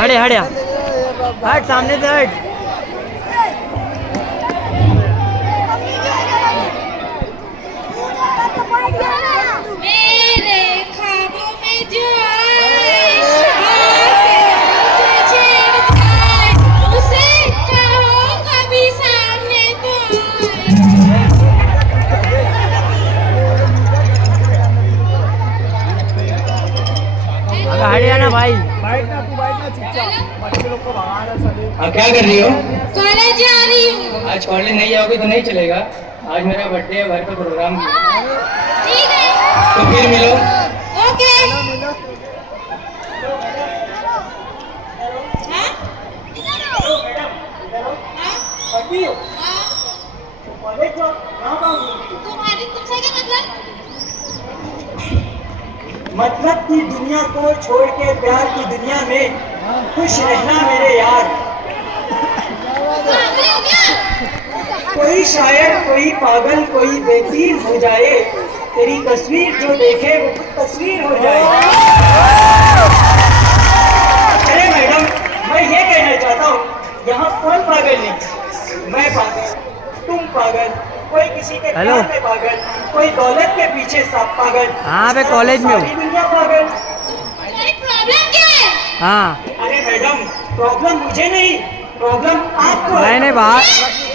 हटे हट हट सामने से हट। मेरे ख्वाबों में जो आए, आके मुझे छेड़ जाए, उसे कहो कभी सामने तो आए। हट जाना भाई। बैठना चुपचाप, बच्चे लोग को भगा रहा सभी। हाँ, क्या कर रही हो? कॉलेज जा रही हूँ। आज कॉलेज नहीं जाओगे तो नहीं चलेगा। आज मेरा बर्थडे है, घर पे प्रोग्राम भी है। ठीक है, तो फिर मिलो। ओके। हाँ? हाँ? तुमसे क्या मतलब? मतलब की दुनिया को छोड़ के प्यार की दुनिया में खुश रहना मेरे यार। पागल हो गया? कोई शायर, कोई पागल, कोई बेतीब हो जाए, तेरी तस्वीर जो देखे वो खुद तस्वीर हो जाए। अरे मैडम, मैं ये कहना चाहता हूँ, यहाँ कौन पागल नहीं। मैं पागल, तुम पागल, कोई किसी के हेलो। प्यार में पागल, कोई दौलत के पीछे सब पागल। हाँ, मैं कॉलेज में हूँ। सारी दुनिया पागल। तुम्हारी प्रॉब्लम क्या है? हाँ अरे मैडम, प्रॉब्लम मुझे नहीं, प्रॉब्लम आपको है। मैंने बाहर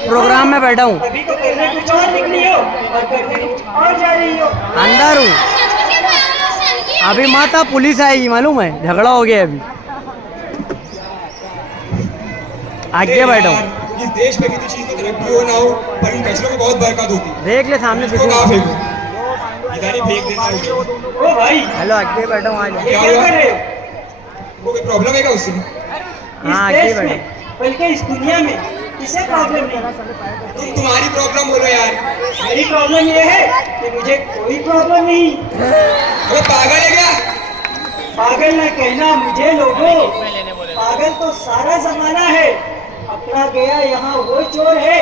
प्रोग्राम में बैठा हूँ, अभी तो करने कुछ और निकली हो और करने कुछ और जा रही हो। अंदर हूँ। सच में क्या पागल सन की? अभी माता पुलिस आएगी, मालूम है, झगड़ा हो गया अभी। आगे बैठा हूँ। इस देश में किसी चीज की तरक्की हो ना हो, पर इन फैसलों में बहुत बरकत होती है। देख ले सामने इसको कहाँ पीछे। फेंकूं? इधर ही फेंक देता हूँ। ओ भाई, हेलो, आगे बैठा हूँ। आज ये क्या क्या हुआ? कर रहे हो? वो कोई प्रॉब्लम है क्या उससे? इस हाँ, आगे देश बैठा। में बल्कि इस दुनिया में किसे प्रॉब्लम नहीं। तुम्हारी प्रॉब्लम बोलो यार। मेरी प्रॉब्लम ये है कि मुझे कोई प्रॉब्लम नहीं। अबे पागल है क्या? पागल न कहना मुझे लोगों, पागल तो सारा जमाना है। अपना गया यहाँ वो चोर है,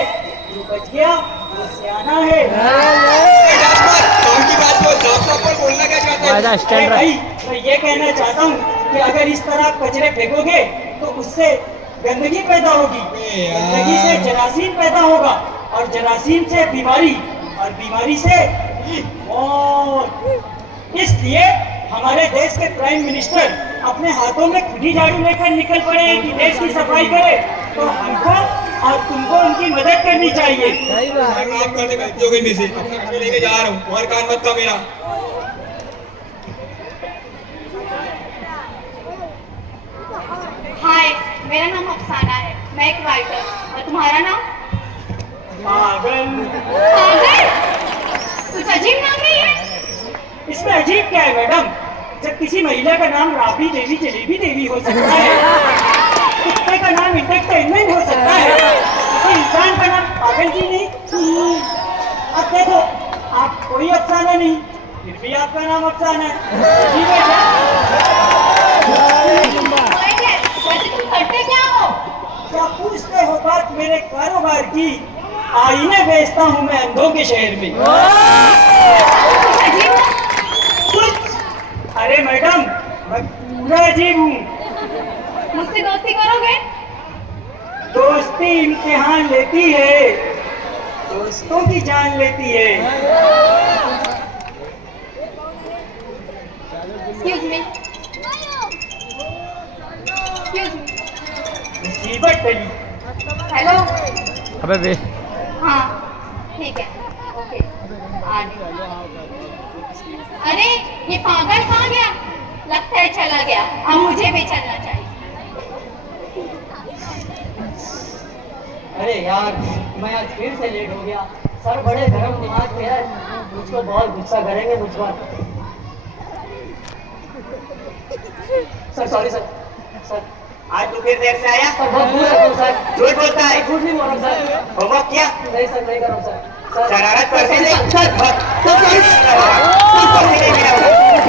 जो बच गया वो सियाना है। काम की बात को साफ पर बोलना क्या चाहते वायदा हैं? स्टैंड रख। भाई, मैं ये कहना चाहता हूँ कि अगर इस तरह कचरे फेंकोगे तो उससे गंदगी पैदा होगी, गंदगी से जरासीम पैदा होगा, और जरासीम से बीमारी, और बीमारी से मौत। इसलिए हमारे देश के प्राइम मिनिस्टर अपने हाथों में खुद ही झाड़ू लेकर निकल पड़े हैं कि देश की सफाई करे। तो हमको और तुमको उनकी मदद करनी चाहिए। मैं काम करने गलती हो गई मेरे से, अपना कचरा लेके जा रहा हूँ और कान मत था मेरा। हाय, मेरा नाम अफसाना है, मैं एक राइटर। और तुम्हारा नाम? पागल। पागल? कुछ अजीब नाम नहीं है? इसमें अजीब क्या है मैडम? जब किसी महिला का नाम राबड़ी देवी जलेबी देवी हो सकता है, कुत्ते का नाम इंटरटेनमेंट हो सकता है, किसी इंसान का नाम पागल जी नहीं। अब देखो, आप कोई अफसाना नहीं, फिर भी आपका नाम अफसाना है। ठीक है वैसे तुम करते क्या हो? क्या पूछते हो बात मेरे कारोबार की? आईने बेचता हूँ मैं अंधों के शहर में। कुछ अजीब हो? कुछ? अरे मैडम, मैं पूरा अजीब हूँ। मुझसे दोस्ती करोगे? दोस्ती इम्तिहान लेती है, दोस्तों की जान लेती है। Excuse me. Excuse me. मुसीबत टली। हेलो। अबे बे। हाँ, ठीक है, ओके, आ गई। अरे, ये पागल कहाँ गया? लगता है चला गया। अब मुझे भी चलना चाहिए। अरे यार, मैं आज फिर से लेट हो गया। सर बड़े गरम दिमाग के हैं, मुझको बहुत गुस्सा करेंगे मुझ पर। Sir sorry sir. सर आज तू फिर देर से आया? सर बहुत दूर से हूँ सर। झूठ बोलता है। झूठ नहीं बोल रहा सर। होमवर्क किया? नहीं सर, नहीं कर रहा हूँ सर। शरारत करते थे?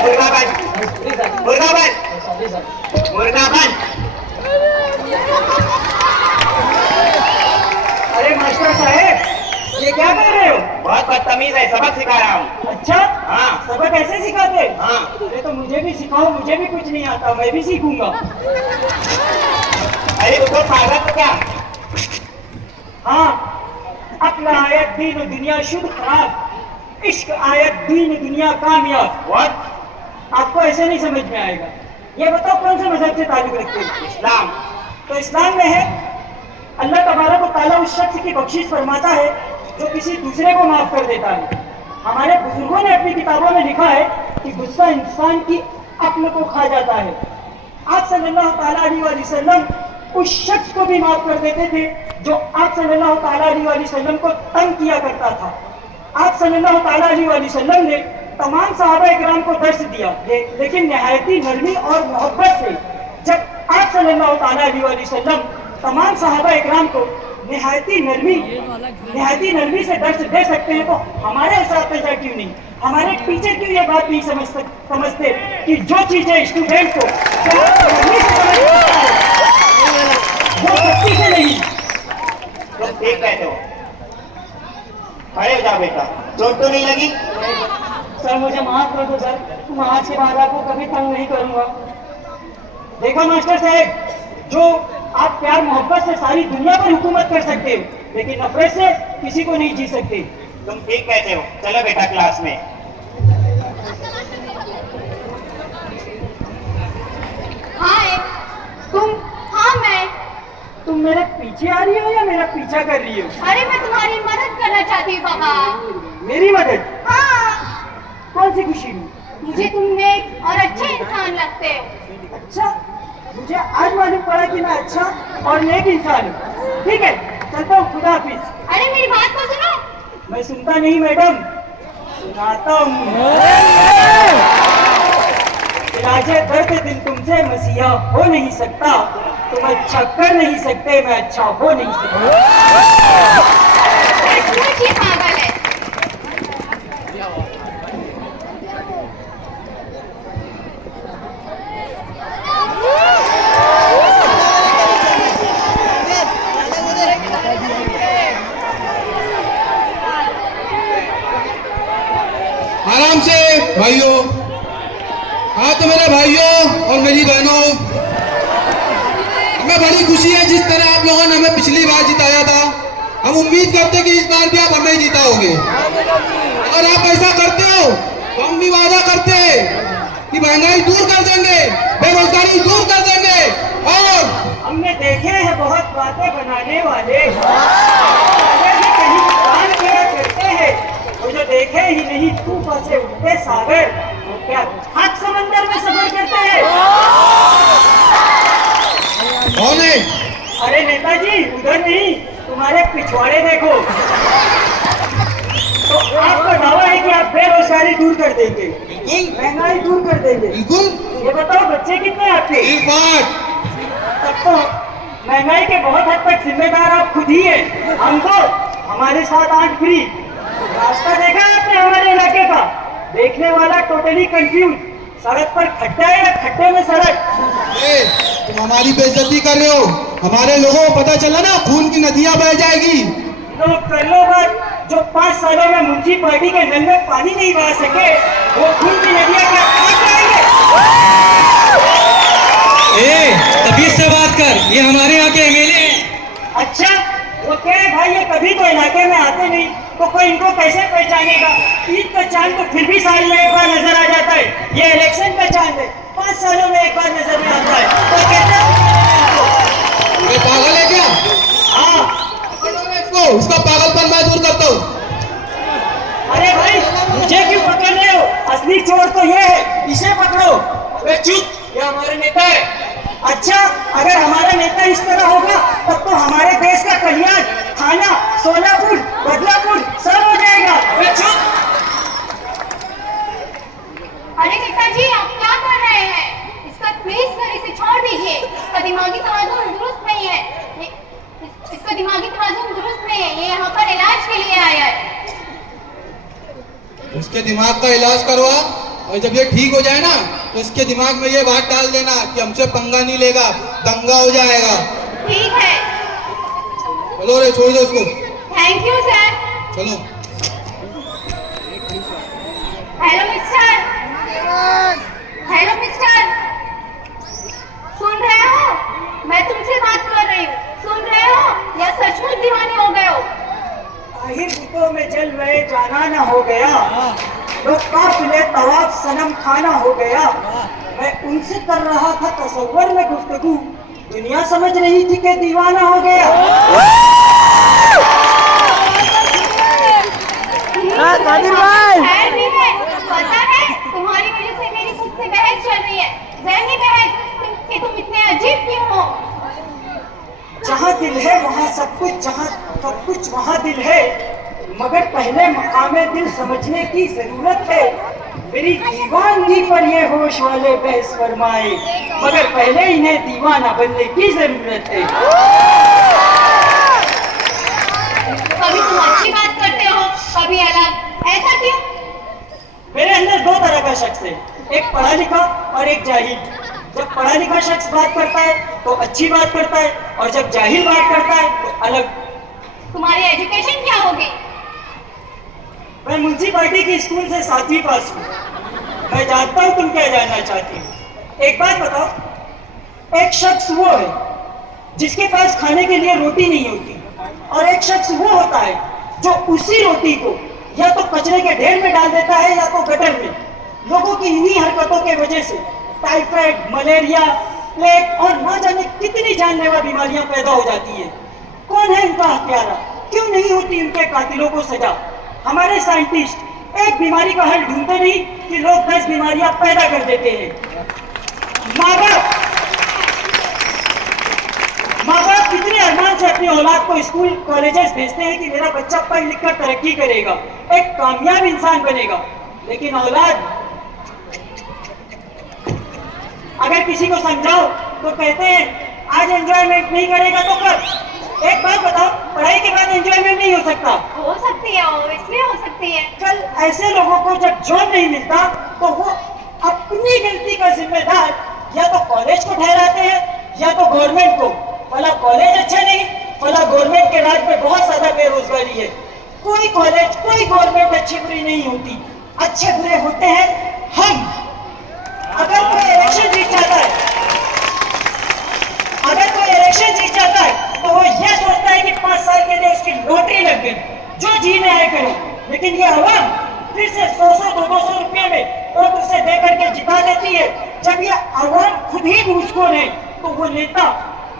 मुर्गा बन, प्लीज सर। मुर्गा बन, सॉरी सर। मुर्गा बन। अरे मास्टर साहब, ये क्या कर रहे हो? बहुत बदतमीज है, सबक सिखा रहा हूँ। अच्छा? हाँ। सबक ऐसे सिखाते? हाँ। अरे तो मुझे भी सिखाओ, मुझे भी कुछ नहीं आता, मैं भी सीखूंगा। तो पागल क्या? हाँ, अक्ल आयत दीन दुनिया शुद्ध खराब, इश्क आयत दीन दुनिया कामयाब। व्हाट? आपको ऐसे नहीं समझ में आएगा। ये बताओ कौन से मजहब से ताल्लुक रखते हैं? इस्लाम। तो इस्लाम में है अल्लाह तबारक व तआला उस शख्स की बख्शिश फरमाता है जो किसी दूसरे को माफ कर देता है। हमारे बुजुर्गों ने अपनी किताबों में लिखा है कि गुस्सा इंसान की अक्ल को खा जाता है। आप सल्लल्लाहु ताला अलैहि वसल्लम उस शख्स को भी माफ कर देते थे जो आप सल्लल्लाहु ताला अलैहि वसल्लम को तंग किया करता था। आप सल्लल्लाहु ताला अलैहि वसल्लम ने तमाम सहाबा इकराम को दर्श दिया, लेकिन निहायती नरमी और मोहब्बत से। जब आप सल्लल्लाहु ताला अलैहि वसल्लम तमाम सहाबा इकराम को निहायती नरमी से दर्श दे सकते हैं तो हमारे हिसाब पे क्यों नहीं? हमारे टीचर क्यों ये बात नहीं समझते कि जो चीजें स्टूडेंट को नरमी से समझ सकता है वो सख्ती से नहीं। तुम ठीक कहते हो। खड़े हो जाओ बेटा, चोट तो नहीं लगी? सर मुझे माफ कर दो सर, मैं आज के बाद आपको कभी तंग नहीं करूंगा। देखो मास्टर साहब, जो आप प्यार मोहब्बत से सारी दुनिया पर हुकूमत कर सकते हो, लेकिन नफरत से किसी को नहीं जी सकते। तुम ठीक कहते हो। चलो बेटा क्लास में। हाँ तुम, हाँ मैं। तुम मेरे पीछे आ रही हो या मेरा पीछा कर रही हो? अरे मैं तुम्हारी मदद करना चाहती हूँ पापा। मेरी मदद? हाँ, कौन सी खुशी में? मुझे तुम नेक और अच्छे इंसान लगते हो। अच्छा, मुझे आज मालूम पड़ा कि मैं अच्छा और नेक इंसान हूँ। ठीक है, चलता हूँ, खुदा हाफिज। अरे मेरी बात तो सुनो। मैं सुनता नहीं मैडम, सुनाता हूँ। इलाजे दर्द दिल तुमसे मसीहा हो नहीं सकता, तुम अच्छा कर नहीं सकते, मैं अच्छा हो नहीं सकता। सचमुच ये पागल है। आराम से भाइयों, हाँ तो मेरे भाइयों और मेरी बहनों, हमें बड़ी खुशी है जिस तरह आप लोगों ने हमें पिछली बार जिताया था। हम उम्मीद करते कि इस बार भी आप हमें जिताओगे। अगर आप ऐसा करते हो तो हम भी वादा करते हैं कि महंगाई दूर कर देंगे, बेरोजगारी दूर कर देंगे। और हमने देखे हैं बहुत बातें बनाने वाले, अगर भी कहीं काम किया करते हैं वो जो देखे ही नहीं तूफान से उठते सागर, वो क्या हक समंदर में सफर करते हैं? कौन है? अरे नेताजी, उधर नहीं, तुम्हारे पिछवाड़े देखो। तो आपका दावा है कि आप बेरोजगारी दूर कर देंगे, महंगाई दूर कर देंगे। बिल्कुल। ये बताओ बच्चे कितने आपके? 1 तब तो महंगाई के बहुत हद तक जिम्मेदार आप खुद ही हैं। हम तो हमारे साथ 8 फ्री। रास्ता देखा आपने हमारे इलाके का? देखने वाला टोटली कंफ्यूज। सड़क पर खड्डा है या खड्डे में सड़क? तुम हमारी बेइज्जती कर रहे हो। हमारे लोगों को पता चला ना, खून की नदियां बह जाएगी। तो कर लो बात, जो 5 सालों में म्युनिसिपैलिटी के नल में पानी नहीं बहा सके, वो खून की नदियां क्या आ जाएंगे? तमीज से बात कर, ये हमारे यहाँ के एमएलए हैं। अच्छा, वो क्या है भाई, ये कभी तो इलाके में आते नहीं, तो कोई इनको कैसे पहचानेगा? ईद का चांद तो फिर भी साल में एक बार नजर आ जाता है, ये इलेक्शन का चांद है, 5 सालों में एक बार नजर में आता है, तो कैसे? ये पागल है क्या? हाँ। इसको, उसका पागलपन मैं दूर करता हूँ। अरे भाई, मुझे क्यों पकड़ रहे हो? असली चोर तो ये है, इसे पकड़ो। अबे चुप, ये हमारे नेता है। अच्छा, अगर हमारा नेता इस तरह होगा तब तो हमारे देश का कल्याण, थाना, सोलापुर, बदलापुर सब हो जाएगा। अबे चुप। अरे नेताजी, आप क्या कर रहे हैं? इसका प्लीज सर इसे छोड़ दीजिए। इसका दिमागी तवाज़ुन दुरुस्त नहीं है। इसका दिमागी तवाज़ुन दुरुस्त नहीं है। ये यहाँ पर इलाज के लिए आया है। उसके दिमाग का इलाज करवा, और जब ये ठीक हो जाए ना तो इसके दिमाग में ये बात डाल देना कि हमसे पंगा नहीं लेगा, दंगा हो जाएगा। ठीक है। चलो रे, छोड़ दो इसको। Thank you sir. चलो। हेलो मिस्टर, हेलो मिस्टर, सुन रहे हो? मैं तुमसे बात कर रही हूँ। आहिर बुतों में जल रहे जाना न हो गया, लोग काफिले तवाफ सनम खाना हो गया। मैं उनसे कर रहा था तसव्वुर में गुफ्तगू, दुनिया समझ रही थी कि दीवाना हो गया। कादिर भाई खैर भी है, पता है तुम्हारी वजह से मेरी खुद से बहस चल रही है, ज़हनी बहस कि तुम इतने अजीब क्यों हो। जहाँ दिल है वहाँ सब कुछ, जहाँ सब कुछ वहाँ दिल है, मगर पहले मकामे दिल समझने की जरूरत है। मेरी दीवानगी पर ये होश वाले बहस फरमाए, मगर पहले इन्हें दीवाना बनने की जरूरत है। कभी तुम अच्छी बात करते हो, कभी अलग, ऐसा क्यों? मेरे अंदर दो तरह का शख्स है, एक पढ़ा लिखा और एक जाहिल। जब पढ़ा लिखा शख्स बात करता है तो अच्छी बात करता है, और जब जाहिल बात करता है तो अलग। तुम्हारी एजुकेशन क्या होगी? मैं म्युनिसिपालिटी की स्कूल से 7वीं पास हूँ। मैं जानता हूँ तुम क्या जानना चाहती हो। एक बात बताओ, एक शख्स वो है जिसके पास खाने के लिए रोटी नहीं होती, और एक शख्स वो होता है जो उसी रोटी को या तो कचरे के ढेर में डाल देता है या तो गटर में। लोगों की इन्हीं हरकतों के वजह से टाइफाइड, मलेरिया, प्लेग और न जाने कितनी जानलेवा बीमारियां पैदा हो जाती है। कौन है इनका हत्यारा? क्यों नहीं होती इनके कातिलों को सजा? हमारे साइंटिस्ट एक बीमारी का हल ढूंढते नहीं कि लोग 10 बीमारियां पैदा कर देते हैं। माँ बाप कितने अरमान से अपनी औलाद को स्कूल कॉलेजेस भेजते हैं कि मेरा बच्चा पढ़ लिख कर तरक्की करेगा, एक कामयाब इंसान बनेगा, लेकिन औलाद अगर किसी को समझाओ तो कहते हैं आज एंजॉयमेंट नहीं करेगा तो कर। एक बात बताओ, पढ़ाई के बाद एंजॉयमेंट नहीं हो सकता? हो सकती है, इसलिए हो सकती है। कल ऐसे लोगों को जब जॉब नहीं मिलता तो वो अपनी गलती का जिम्मेदार या तो कॉलेज को ठहराते हैं या तो गवर्नमेंट को। फला कॉलेज अच्छा नहीं, फला गवर्नमेंट के राज में बहुत ज्यादा बेरोजगारी है। कोई कॉलेज, कोई गवर्नमेंट अच्छी बुरी नहीं होती, अच्छे बुरे होते हैं हम। अगर कोई इलेक्शन जीत जाता है, तो वो ये सोचता है कि 5 साल के लिए उसकी लॉटरी लग गई, जो जी में आए करो। लेकिन ये अवाम फिर से 100-200 रुपये में वोट उसे दे करके जिता देती है। जब ये अवाम खुद ही घूसखोर है तो वो नेता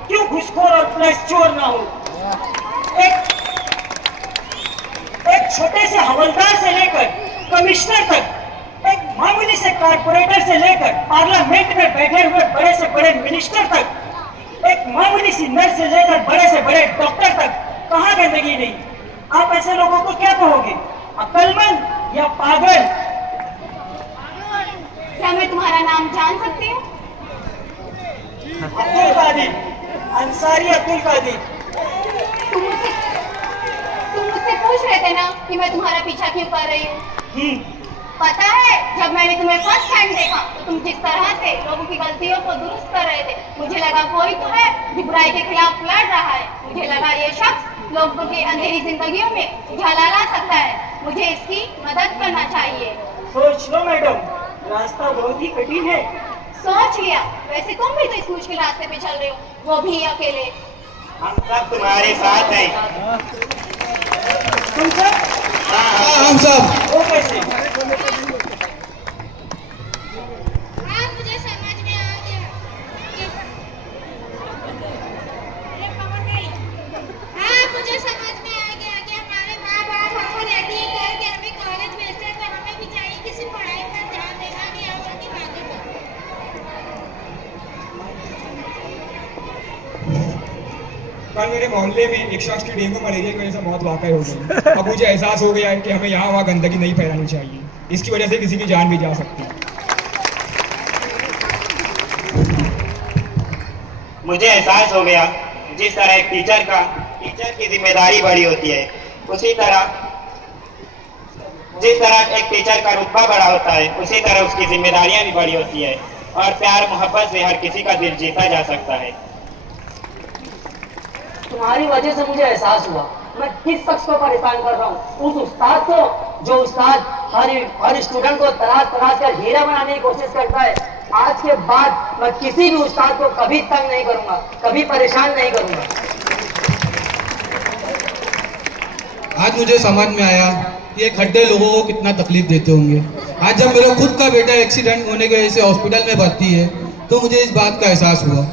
क्यों घूसखोर और प्लस चोर ना हो? एक छोटे से हवलदार से लेकर कमिश्नर तक, एक मामूली से कारपोरेटर से लेकर पार्लियामेंट में बैठे हुए बड़े से बड़े मिनिस्टर तक, एक मामूली सी नर्स से लेकर बड़े से बड़े डॉक्टर तक, कहाँ गंदगी नहीं? आप ऐसे लोगों को क्या कहोगे, अक्लमंद या पागल? क्या मैं तुम्हारा नाम जान सकती हूँ? अब्दुल कादिर, अंसारी अब्दुल कादिर। तुम मुझसे पूछ रहे थे ना कि मैं तुम्हारा पीछा क्यों कर रही हूँ? पता है, जब मैंने तुम्हें फर्स्ट टाइम देखा तो तुम जिस तरह से लोगों की गलतियों को दुरुस्त कर रहे थे, मुझे लगा कोई तो है जो बुराई के खिलाफ लड़ रहा है। मुझे लगा ये शख्स लोगों की अंधेरी जिंदगियों में उजाला ला सकता है, मुझे इसकी मदद करना चाहिए। सोच लो मैडम, रास्ता बहुत ही कठिन है। सोच लिया? वैसे तुम भी तो इस मुश्किल रास्ते पे चल रहे हो, वो भी अकेले। हम सब तुम्हारे साथ हैं। तुम सब? हाँ, हम सब। वो कैसे? मुझे समझ में आ गया। मुझे समझ में आ गया कि हमारे माँ बाप हमको रेडी करके हमें कॉलेज भेजते हैं, तो हमें भी चाहिए किसी पढ़ाई पर ध्यान देना भी आगे की बातें पर। कल मेरे मोहल्ले में एक शख्स की डेंगू मलेरिया की वजह से मौत वाकई हो गई। अब मुझे एहसास हो गया है कि हमें यहाँ वहाँ गंदगी नहीं फैलानी चाहिए, इसकी वजह से किसी की जान भी जा सकती है। मुझे एहसास हो गया, जिस तरह एक टीचर की जिम्मेदारी बड़ी होती है, उसी तरह जिस तरह एक टीचर का रुतबा बड़ा होता है, उसी तरह उसकी जिम्मेदारियां भी बड़ी होती है। और प्यार मोहब्बत से हर किसी का दिल जीता जा सकता है। तुम्हारी वजह से मुझे एहसास हुआ मैं किस शख्स को परेशान कर रहा हूँ। उस उस्ताद को जो उस्ताद हर स्टूडेंट को तलाश कर हीरा बनाने की कोशिश करता है। आज के बाद मैं किसी भी उस्ताद को कभी तंग नहीं करूंगा, कभी परेशान नहीं करूंगा। आज मुझे समझ में आया कि ये खड्डे लोगों को कितना तकलीफ देते होंगे। आज जब मेरा खुद का बेटा एक्सीडेंट होने की वजह से हॉस्पिटल में भर्ती है तो मुझे इस बात का एहसास हुआ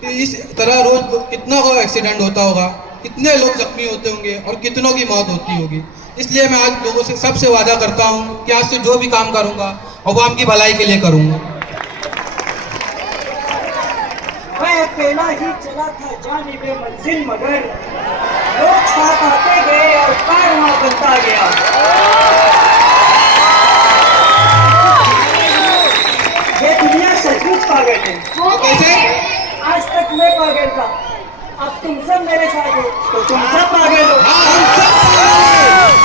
कि इस तरह रोज कितना को एक्सीडेंट होता होगा, कितने लोग जख्मी होते होंगे और कितनों की मौत होती होगी। इसलिए मैं आज लोगों से सबसे वादा करता हूँ कि आज से जो भी काम करूँगा अवाम की भलाई के लिए करूँगा। मैं अकेला ही चला था जाने में मंजिल, मगर लोग साथ आते गए और कारवां बनता गया। ये दुनिया सचमुच पागल है। कैसे? आज तक मैं पागल था, अब तुम सब मेरे साथ हो तो तुम सब पागल हो। हाँ, हम सब पागल हैं।